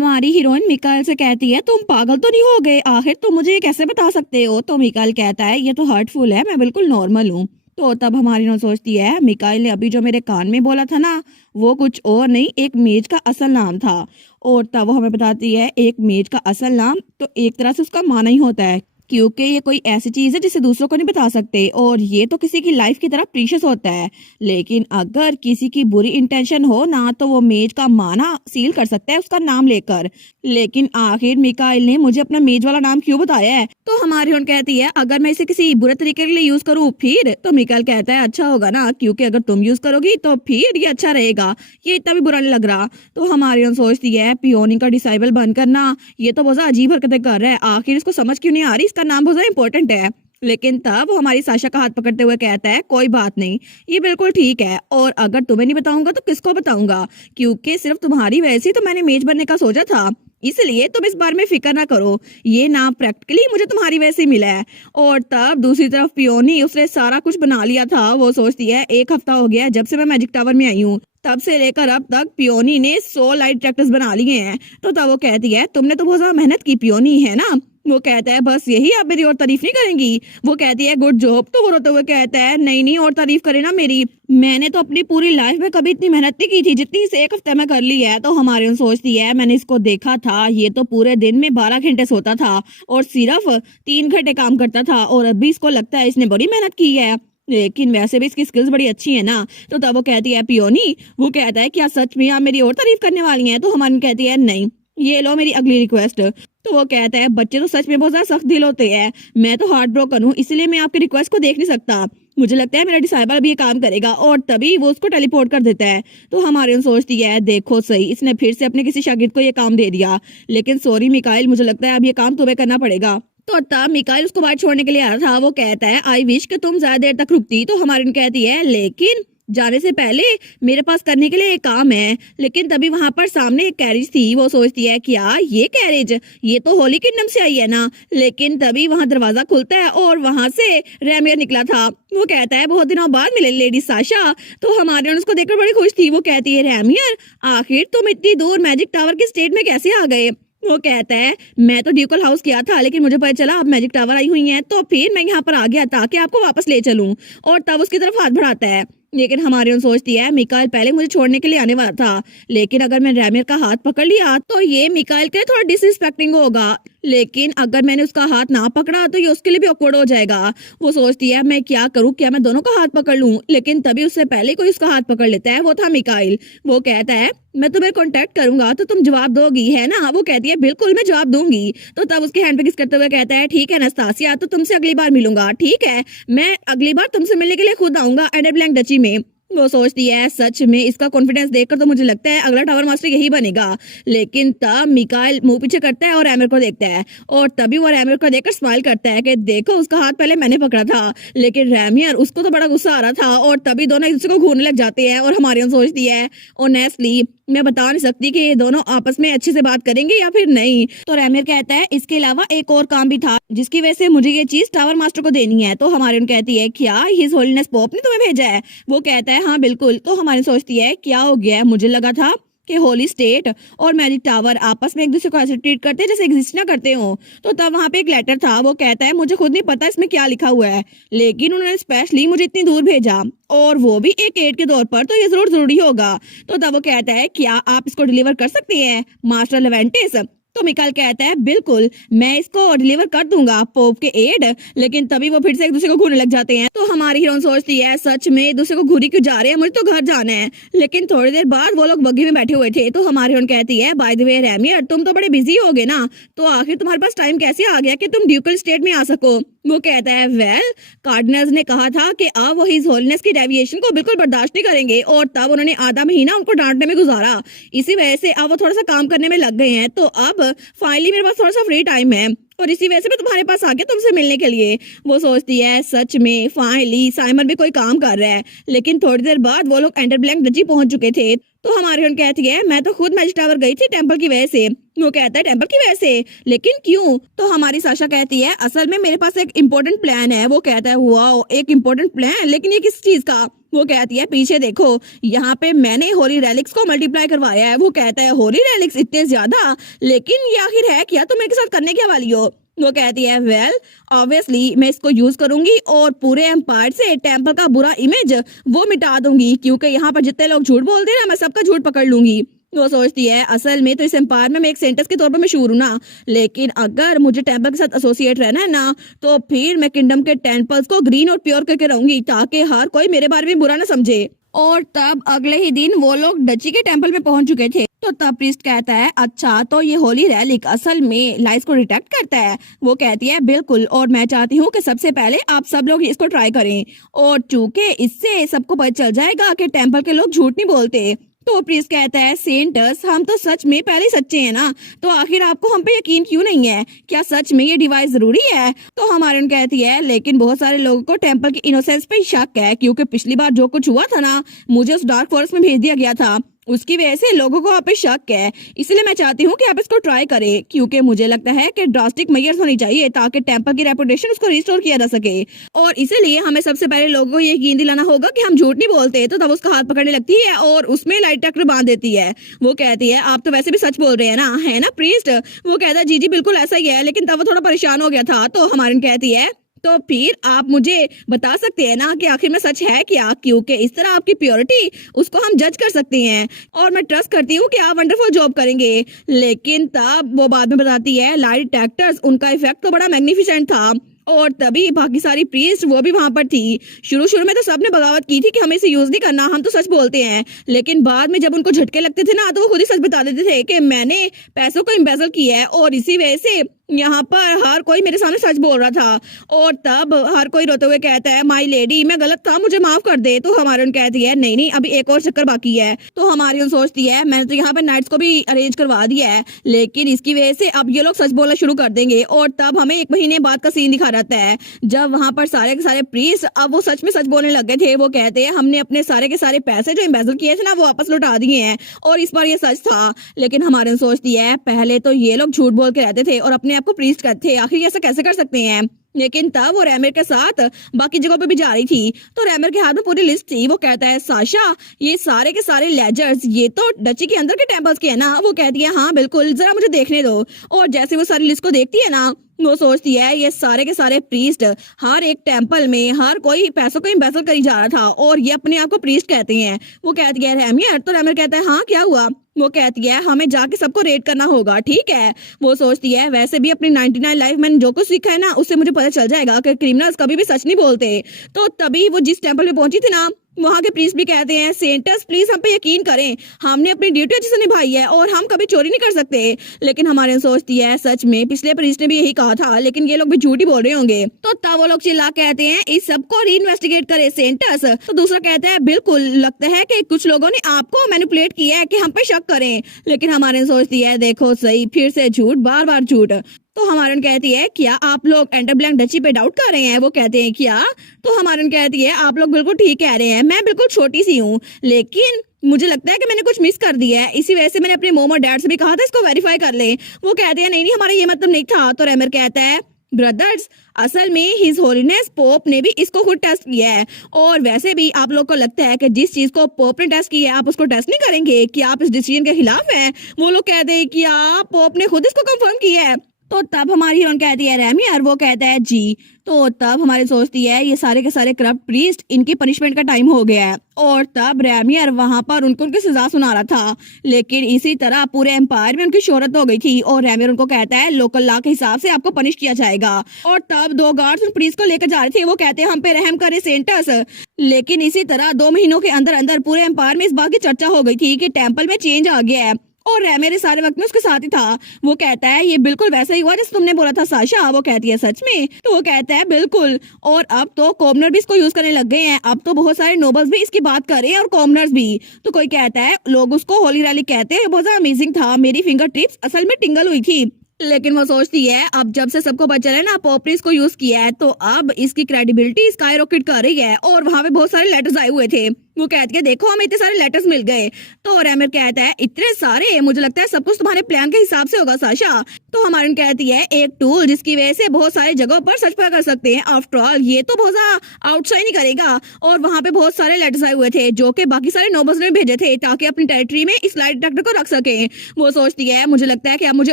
हमारी हीरोइन मिकाइल से कहती है तुम पागल तो नहीं हो गए, आखिर तुम मुझे ये कैसे बता सकते हो। तो मिकाइल कहता है ये तो हर्टफुल है, मैं बिल्कुल नॉर्मल हूँ। तो तब हमारी हीरोइन सोचती है मिकाइल ने अभी जो मेरे कान में बोला था ना, वो कुछ और नहीं, एक मेज का असल नाम था। और तब वो हमें बताती है एक मेज का असल नाम तो एक तरह से उसका माना ही होता है, क्योंकि ये कोई ऐसी चीज है जिसे दूसरों को नहीं बता सकते और ये तो किसी की लाइफ की तरह प्रीशियस होता है। लेकिन अगर किसी की बुरी इंटेंशन हो ना, तो वो मेज का माना सील कर सकता है उसका नाम लेकर। लेकिन आखिर मिकाइल ने मुझे अपना मेज वाला नाम क्यों बताया है। तो हमारी उन कहती है अगर मैं इसे किसी बुरे तरीके के लिए यूज करूँ फिर। तो मिकाइल कहता है अच्छा होगा ना, क्योंकि अगर तुम यूज करोगी तो फिर ये अच्छा रहेगा, ये इतना भी बुरा नहीं लग रहा। तो हमारी उन सोचती है पियोनी का डिसाइबल बंद करना, ये तो बहुत ज्यादा अजीब हरकतें कर रहा है, आखिर इसको समझ क्यों नहीं आ रही, इसका नाम बहुत ज्यादा इंपॉर्टेंट है। लेकिन तब वो हमारी साशा का हाथ पकड़ते हुए कहता है कोई बात नहीं, ये बिल्कुल ठीक है, और अगर तुम्हें नहीं बताऊंगा तो किसको बताऊंगा, क्योंकि सिर्फ तुम्हारी वजह से तो मैंने मेज बनने का सोचा था, इसलिए तुम इस बारे में फिक्र ना करो, ये नाम प्रैक्टिकली मुझे तुम्हारी वजह से मिला है। और तब दूसरी तरफ पियोनी, उसने सारा कुछ बना लिया था। वो सोचती है एक हफ्ता हो गया है जब से मैं मैजिक टावर में आई हूँ, तब से लेकर अब तक पियोनी ने 100 लाइट ट्रैक्टर्स बना लिए हैं। तो तब वो कहती है तुमने तो बहुत ज्यादा मेहनत की पियोनी, है ना। वो कहता है बस यही, आप मेरी और तारीफ नहीं करेंगी। वो कहती है गुड जॉब। तो वो रोते हुए कहता है नहीं नहीं, और तारीफ करे ना मेरी, मैंने तो अपनी पूरी लाइफ में कभी इतनी मेहनत नहीं की थी जितनी इस एक हफ्ते में कर ली है। तो हमारी उन सोचती है मैंने इसको देखा था, ये तो पूरे दिन में 12 घंटे सोता था और सिर्फ 3 घंटे काम करता था, और अभी इसको लगता है इसने बड़ी मेहनत की है, लेकिन वैसे भी इसकी स्किल्स बड़ी अच्छी है ना। तो तब वो कहती है पियोनी, वो कहता है क्या सच में आप मेरी और तारीफ करने वाली हैं। तो हमारी कहती है नहीं, ये लो मेरी अगली रिक्वेस्ट। तो वो कहता है बच्चे तो सच में बहुत ज्यादा सख्त दिल होते हैं, मैं तो हार्ट ब्रोकन हूँ, इसलिए मैं आपकी रिक्वेस्ट को देख नहीं सकता, मुझे लगता है मेरा डिसाइबल अभी ये काम करेगा। और तभी वो उसको टेलीपोर्ट कर देता है। तो हमारी उन सोचती है देखो सही, इसने फिर से अपने किसी शागिर्द को ये काम दे दिया, लेकिन सॉरी मिकाइल, मुझे लगता है अब ये काम तुम्हें करना पड़ेगा। तो तब मिकाइल उसको बाहर छोड़ने के लिए आ रहा था। वो कहता है आई विश कि तुम ज्यादा देर तक रुकती। तो हमारी कहती है लेकिन जाने से पहले मेरे पास करने के लिए एक काम है। लेकिन तभी वहां पर सामने एक कैरेज थी। वो सोचती है क्या ये कैरेज, ये तो होली किंगडम से आई है ना। लेकिन तभी वहां दरवाजा खुलता है और वहां से रेमियर निकला था। वो कहता है बहुत दिनों बाद मिले लेडी साशा। तो हमारे उसको देखकर बड़ी खुश थी। वो कहती है रेमियर, आखिर तुम इतनी दूर मैजिक टावर के स्टेट में कैसे आ गए। वो कहता है मैं तो ड्यूकल हाउस किया था, लेकिन मुझे पता चला अब मैजिक टावर आई हुई हैं, तो फिर मैं यहाँ पर आ गया ताकि आपको वापस ले चलूं। और तब उसकी तरफ हाथ बढ़ाता है। लेकिन हमारी उन सोचती है मिकाइल पहले मुझे छोड़ने के लिए आने वाला था, लेकिन अगर मैं रेमियर का हाथ पकड़ लिया तो ये मिकाइल के थोड़ा डिसरिस्पेक्टिंग होगा, लेकिन अगर मैंने उसका हाथ ना पकड़ा तो ये उसके लिए भी ऑकवर्ड हो जाएगा। वो सोचती है मैं क्या करूं, क्या मैं दोनों का हाथ पकड़ लूं। लेकिन तभी उससे पहले कोई उसका हाथ पकड़ लेता है, वो था मिकाइल। वो कहता है मैं तुम्हें कांटेक्ट करूंगा तो तुम जवाब दोगी, है ना। वो कहती है बिल्कुल मैं जवाब दूंगी। तो तब उसके हैंड पे किस करते हुए कहता है ठीक है नस्तासिया, तो तुमसे अगली बार मिलूंगा, ठीक है, मैं अगली बार तुमसे मिलने के लिए खुद आऊंगा एंडर ब्लैंक डची में। वो सोचती है सच में इसका कॉन्फिडेंस देखकर तो मुझे लगता है अगला टावर मास्टर यही बनेगा। लेकिन तब मिकाइल मुंह पीछे करता है और रेमियर को देखता है, और तभी वो रेमियर को देखकर स्माइल करता है कि देखो उसका हाथ पहले मैंने पकड़ा था। लेकिन रेमियर, उसको तो बड़ा गुस्सा आ रहा था, और तभी दोनों एक दूसरे को घूरने लग जाते हैं। और हमारी सोचती है ऑनेस्टली मैं बता नहीं सकती कि ये दोनों आपस में अच्छे से बात करेंगे या फिर नहीं। तो रेमियर कहता है इसके अलावा एक और काम भी था जिसकी वजह से मुझे ये चीज टावर मास्टर को देनी है। तो हमारी कहती है क्या हिज होलीनेस पोप ने तुम्हें भेजा है। वो कहता है हाँ बिल्कुल। तो हमारी सोचती है क्या हो गया है, मुझे लगा था कि होली स्टेट और मैजिक टावर आपस में एक दूसरे को ऐसे ट्रीट करते हैं जैसे एग्जिस्ट ना करते हो। तो तब वहां पे एक लेटर था। वो कहता है मुझे खुद नहीं पता इसमें क्या लिखा हुआ है, लेकिन उन्होंने स्पेशली मुझे इतनी दूर भेजा, और वो भी एक एड के तौर पर, तो ये जरूर जरूरी होगा। तो तब वो कहता है क्या आप इसको डिलीवर कर सकते हैं मास्टर लेवेंटिस। तो मिकाइल कहता है बिल्कुल मैं इसको डिलीवर कर दूंगा पोप के एड। लेकिन तभी वो फिर से एक दूसरे को घूरने लग जाते हैं। तो हमारी हीरोइन सोचती है सच में एक दूसरे को घूरी क्यों जा रहे हैं, मुझे तो घर जाना है। लेकिन थोड़ी देर बाद वो लोग बग्गी में बैठे हुए थे। तो हमारी हीरोइन कहती है बाय द वे रेमियर, तुम तो बड़े बिजी हो गए ना, तो आखिर तुम्हारे पास टाइम कैसे आ गया कि तुम ड्यूकल स्टेट में आ सको। वो कहता है वेल कार्डिनल्स ने कहा था कि अब वो हिज होलीनेस की डेविएशन को बिल्कुल बर्दाश्त नहीं करेंगे, और तब उन्होंने आधा महीना उनको डांटने में गुजारा। इसी वजह से अब वो थोड़ा सा काम करने में लग गए हैं। तो अब फाइनली मेरे पास थोड़ा सा फ्री टाइम है, और इसी वजह से मैं तुम्हारे पास आ गया तुमसे मिलने के लिए। वो सोचती है सच में फाइनली साइमन भी कोई काम कर रहा है। लेकिन थोड़ी देर बाद वो लोग एंडर ब्लैंक डची पहुंच चुके थे। तो हमारी उन कहती है मैं तो खुद मैजिक टावर गई थी टेम्पल की वजह से। वो कहता है टेम्पल की वजह से, लेकिन क्यों? तो हमारी साशा कहती है असल में मेरे पास एक इम्पोर्टेंट प्लान है। वो कहता है वाओ, एक इम्पोर्टेंट प्लान, लेकिन ये किस चीज का? वो कहती है पीछे देखो, यहाँ पे मैंने होली रेलिक्स को मल्टीप्लाई करवाया है। वो कहता है होली रेलिक्स इतने ज्यादा, लेकिन ये आखिर है क्या? तुम मेरे साथ करने क्या वाली हो? वो कहती है वेल ऑब्वियसली मैं इसको यूज करूंगी और पूरे एम्पायर से टेम्पल का बुरा इमेज वो मिटा दूंगी, क्योंकि यहाँ पर जितने लोग झूठ बोलते हैं ना, मैं सबका झूठ पकड़ लूंगी। वो सोचती है असल में तो इस एम्पायर में मैं एक सेंटेंस के तौर पर मशहूर हूँ ना, लेकिन अगर मुझे टेम्पल के साथ एसोसिएट रहना है ना, तो फिर मैं किंगडम के टेम्पल्स को ग्रीन और प्योर करके रहूंगी, ताकि हर कोई मेरे बारे में बुरा ना समझे। और तब अगले ही दिन वो लोग डची के टेम्पल में पहुंच चुके थे। तो तब प्रीस्ट कहता है अच्छा, तो ये होली रेलिक असल में लाइस को डिटेक्ट करता है? वो कहती है बिल्कुल, और मैं चाहती हूँ कि सबसे पहले आप सब लोग इसको ट्राई करें, और चूंकि इससे सबको पता चल जाएगा कि टेम्पल के लोग झूठ नहीं बोलते। तो प्रीस्ट कहता है सेंटस, हम तो सच में पहले सच्चे हैं ना, तो आखिर आपको हम पे यकीन क्यों नहीं है? क्या सच में ये डिवाइस जरूरी है? तो हमारे कहती है लेकिन बहुत सारे लोगों को टेम्पल की इनोसेंस पे शक है, क्योंकि पिछली बार जो कुछ हुआ था ना, मुझे उस डार्क फॉरेस्ट में भेज दिया गया था, उसकी वजह से लोगों को आप पे शक है। इसलिए मैं चाहती हूँ कि आप इसको ट्राई करें, क्योंकि मुझे लगता है कि ड्रास्टिक मेजर्स होनी चाहिए ताकि टेम्पल की रेपुटेशन उसको रिस्टोर किया जा सके। और इसीलिए हमें सबसे पहले लोगों को ये यकीन दिलाना होगा कि हम झूठ नहीं बोलते। तो तब उसका हाथ पकड़ने लगती है और उसमें लाइट डिटेक्टर बांध देती है। वो कहती है आप तो वैसे भी सच बोल रहे हैं ना, है ना प्रीस्ट? वो कहता है जी जी बिल्कुल ऐसा ही है, लेकिन तब वो थोड़ा परेशान हो गया था। तो हमारी कहती है तो फिर आप मुझे बता सकते हैं ना कि आखिर में सच है क्या, क्योंकि इस तरह आपकी प्योरिटी उसको हम जज कर सकते हैं, और मैं ट्रस्ट करती हूँ कि आप वंडरफुल जॉब करेंगे। लेकिन तब वो बाद में बताती है लाइट डिटेक्टर्स, उनका इफेक्ट तो बड़ा मैग्निफिसेंट था, और तभी बाकी सारी प्रीस्ट वो भी वहां पर थी। शुरू शुरू में तो सबने बगावत की थी कि हमें इसे यूज नहीं करना, हम तो सच बोलते हैं, लेकिन बाद में जब उनको झटके लगते थे ना, तो वो खुद ही सच बता देते थे कि मैंने पैसों को एम्बेजल किया है, और इसी वजह से यहाँ पर हर कोई मेरे सामने सच बोल रहा था। और तब हर कोई रोते हुए कहता है माई लेडी मैं गलत था, मुझे माफ कर दे। तो हमारी उन कहती है नहीं नहीं, अभी एक और चक्कर बाकी है। तो हमारी उन सोचती है मैंने तो यहाँ पे नाइट्स को भी अरेंज करवा दिया है, लेकिन इसकी वजह से अब ये लोग सच बोलना शुरू कर देंगे। और तब हमें 1 महीने बाद का सीन दिखा रहता है, जब वहां पर सारे के सारे प्रीस्ट अब वो सच में सच बोलने लगे थे। वो कहते हैं हमने अपने सारे के सारे पैसे जो एम्बेजल किए थे ना, वो वापस लौटा दिए हैं, और इस बार ये सच था। लेकिन हमारे सोचती है पहले तो ये लोग झूठ बोल के रहते थे और अपने आप को प्रीस्ट करते थे, आखिर ऐसा कैसे कर सकते हैं? लेकिन तब वो रैमर के साथ बाकी जगहों पे भी जा रही थी, तो रैमर के हाथ में पूरी लिस्ट थी। वो कहता है साशा ये सारे के सारे लेजर्स ये तो डची के अंदर के टेम्पल्स के है ना? वो कहती है हाँ बिल्कुल, जरा मुझे देखने दो। और जैसे वो सारी लिस्ट को देखती है ना, वो सोचती है ये सारे के सारे प्रीस्ट हर एक टेम्पल में हर कोई पैसों को इम्बेजल करी जा रहा था, और ये अपने आप को प्रीस्ट कहते हैं। वो कहती है रैमियर, तो रैमर कहता है हाँ क्या हुआ? वो कहती है हमें जाके सबको रेड करना होगा, ठीक है? वो सोचती है वैसे भी अपनी 99 लाइफ मैंने जो कुछ सीखा है ना, उससे मुझे पता चल जाएगा कि क्रिमिनल्स कभी भी सच नहीं बोलते। तो तभी वो जिस टेम्पल में पहुंची थी ना, वहां के प्रीस्ट भी कहते हैं सेंटस प्लीज हम पे यकीन करें, हमने अपनी ड्यूटी अच्छे से निभाई है और हम कभी चोरी नहीं कर सकते। लेकिन हमारे सोचती है सच में पिछले प्रीस्ट ने भी यही कहा था, लेकिन ये लोग भी झूठ ही बोल रहे होंगे। तो तब वो लोग चिल्ला कहते हैं इस सबको री इन्वेस्टिगेट करे सेंटस। तो दूसरा कहता है बिल्कुल, लगता है कि कुछ लोगों ने आपको मैनिपुलेट किया है कि हम पे शक करें। लेकिन हमारे सोचती है देखो सही, फिर से झूठ, बार बार झूठ। तो हमारन कहती है क्या आप लोग एंटर ब्लैंक डची पे डाउट कर रहे हैं? वो कहते हैं क्या? तो हमारन कहती है आप लोग बिल्कुल ठीक कह रहे हैं, मैं बिल्कुल छोटी सी हूँ, लेकिन मुझे लगता है कि मैंने कुछ मिस कर दिया है, इसी वजह से मैंने अपने मोम और डैड से भी कहा था इसको वेरीफाई कर ले। वो कहते हैं नहीं नहीं हमारा ये मतलब नहीं था। तो रैमर कहता है ब्रदर्स असल में हिज होलीनेस पोप ने भी इसको खुद टेस्ट किया है, और वैसे भी आप लोग को लगता है कि जिस चीज को पोप ने टेस्ट किया है आप उसको टेस्ट नहीं करेंगे? क्या आप इस डिसीजन के खिलाफ हैं? वो लोग कहते हैं कि पोप ने खुद इसको कंफर्म किया है। तो तब हमारी हीरोइन कहती है रैमियर, वो कहता है जी। तो तब हमारी सोचती है ये सारे के सारे करप्ट प्रीस्ट इनकी पनिशमेंट का टाइम हो गया है, और तब रैमियर वहां पर उनको उनकी सजा सुना रहा था। लेकिन इसी तरह पूरे एम्पायर में उनकी शोहरत हो गई थी, और रैमियर उनको कहता है लोकल लॉ के हिसाब से आपको पनिश किया जाएगा। और तब 2 गार्ड्स उन प्रीस्ट को लेकर जा रहे थे, वो कहते हैं हम पे रहम करे सेंटस। लेकिन इसी तरह 2 महीनों के अंदर अंदर पूरे एम्पायर में इस बात की चर्चा हो गई थी कि टेम्पल में चेंज आ गया है, और रैमियर सारे वक्त में उसके साथ ही था। वो कहता है ये बिल्कुल वैसा ही हुआ जैसे तुमने बोला था साशा। वो कहती है सच में? तो वो कहता है बिल्कुल, और अब तो कॉमनर भी इसको यूज करने लग गए हैं, अब तो बहुत सारे नोबल्स भी इसकी बात कर रहे हैं और कॉमनर्स भी। तो कोई कहता है लोग उसको होली रैली कहते हैं, बहुत अमेजिंग था, मेरी फिंगर टिप्स असल में टिंगल हुई थी। लेकिन वो सोचती है अब जब से सबको पता चला ना पॉप ने इसको यूज किया है, तो अब इसकी क्रेडिबिलिटी स्काई रॉकेट कर रही है, और वहां पे बहुत सारे लेटर्स आए हुए थे। वो कहती है देखो हमें इतने सारे लेटर्स मिल गए। तो रैमिर कहता है इतने सारे, मुझे लगता है सब कुछ तुम्हारे प्लान के हिसाब से होगा साशा। तो हमारन कहती है एक टूल जिसकी वजह से बहुत सारी जगहों पर सर्च पता कर सकते हैं, आफ्टर ऑल ये तो बहुत ज्यादा आउटसाइड नहीं करेगा। और वहां पे बहुत सारे लेटर्स आए हुए थे जो कि बाकी सारे नोबल्स ने भेजे थे ताकि अपनी टेरिटरी में इस लाइट डिटेक्टर को रख सके। वो सोचती है मुझे लगता है कि अब मुझे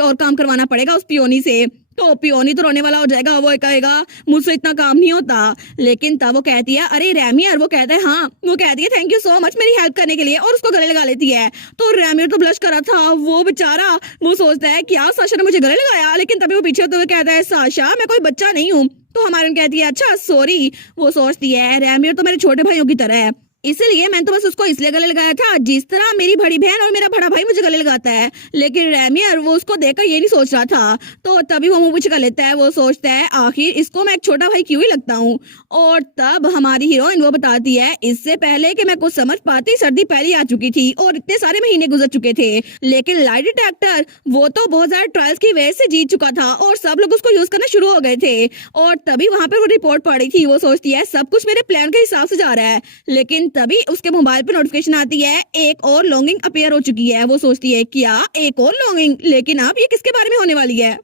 और काम करवाना पड़ेगा उस पियोनी से। तो पियोनी तो रोने वाला हो जाएगा, वो कहेगा मुझसे इतना काम नहीं होता। लेकिन तब वो कहती है अरे रैमियर, वो कहता है हाँ, वो कहती है थैंक यू सो मच मेरी हेल्प करने के लिए, और उसको गले लगा लेती है। तो रैमियर तो ब्लश कर रहा था, वो बेचारा वो सोचता है क्या साशा ने मुझे गले लगाया, लेकिन तभी वो पीछे होते हुए कहता है साशा मैं कोई बच्चा नहीं हूँ। तो हमारे कहती है अच्छा सॉरी। वो सोचती है रैमियर तो मेरे छोटे भाइयों की तरह है, इसलिए मैंने तो बस उसको इसलिए गले लगाया था जिस तरह मेरी बड़ी बहन और मेरा बड़ा भाई मुझे गले लगाता है। लेकिन रैमियर वो उसको देखकर ये नहीं सोच रहा था। तो तभी वो मुंह पीछे कर लेता है, वो सोचता है आखिर इसको मैं एक छोटा भाई क्यों ही लगता हूँ। और तब हमारी हीरोइन वो बताती है इससे पहले कि मैं कुछ समझ पाती सर्दी पहले आ चुकी थी और इतने सारे महीने गुजर चुके थे, लेकिन लाइट डिटेक्टर वो तो बहुत ज्यादा ट्रायल्स की वजह से जीत चुका था और सब लोग उसको यूज करना शुरू हो गए थे। और तभी वहां पर वो रिपोर्ट पड़ रही थी, वो सोचती है सब कुछ मेरे प्लान के हिसाब से जा रहा है। लेकिन तभी उसके मोबाइल पे नोटिफिकेशन आती है एक और लॉन्गिंग अपीयर हो चुकी है। वो सोचती है क्या एक और लॉन्गिंग, लेकिन अब ये किसके बारे में होने वाली है।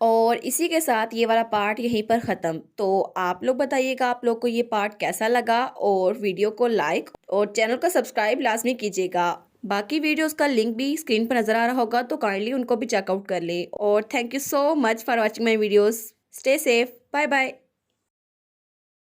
और इसी के साथ ये वाला पार्ट यहीं पर ख़त्म। तो आप लोग बताइएगा आप लोग को ये पार्ट कैसा लगा, और वीडियो को लाइक और चैनल को सब्सक्राइब लाजमी कीजिएगा। बाकी वीडियोस का लिंक भी स्क्रीन पर नज़र आ रहा होगा, तो काइंडली उनको भी चेकआउट कर ले। और thank you so much for watching my videos. Stay safe, bye bye.